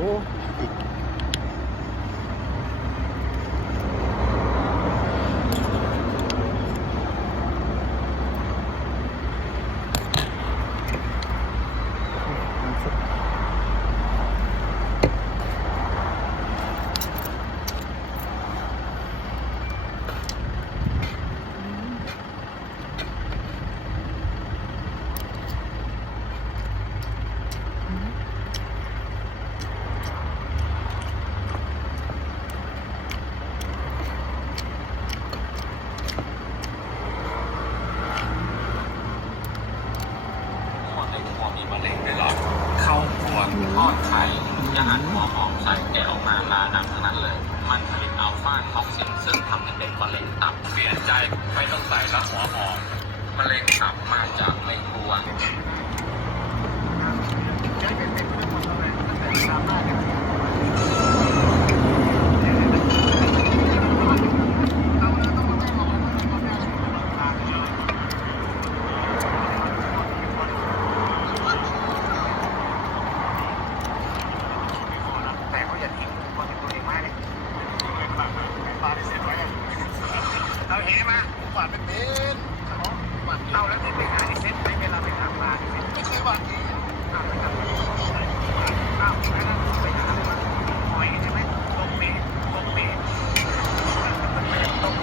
อีกมีมะเร็งด้วยหรอเข้าครัวทอดไข่จะหั่นหัวหอมใส่แกะออกมาลาดำทั้งนั้นเลย มันผลิตอัลฟาท็อกซินซึ่งทำให้เป็นมะเร็งตับเปลี่ยนใจไม่ต้องใส่ละหัวหอมมะเร็งตับมาจากในครัว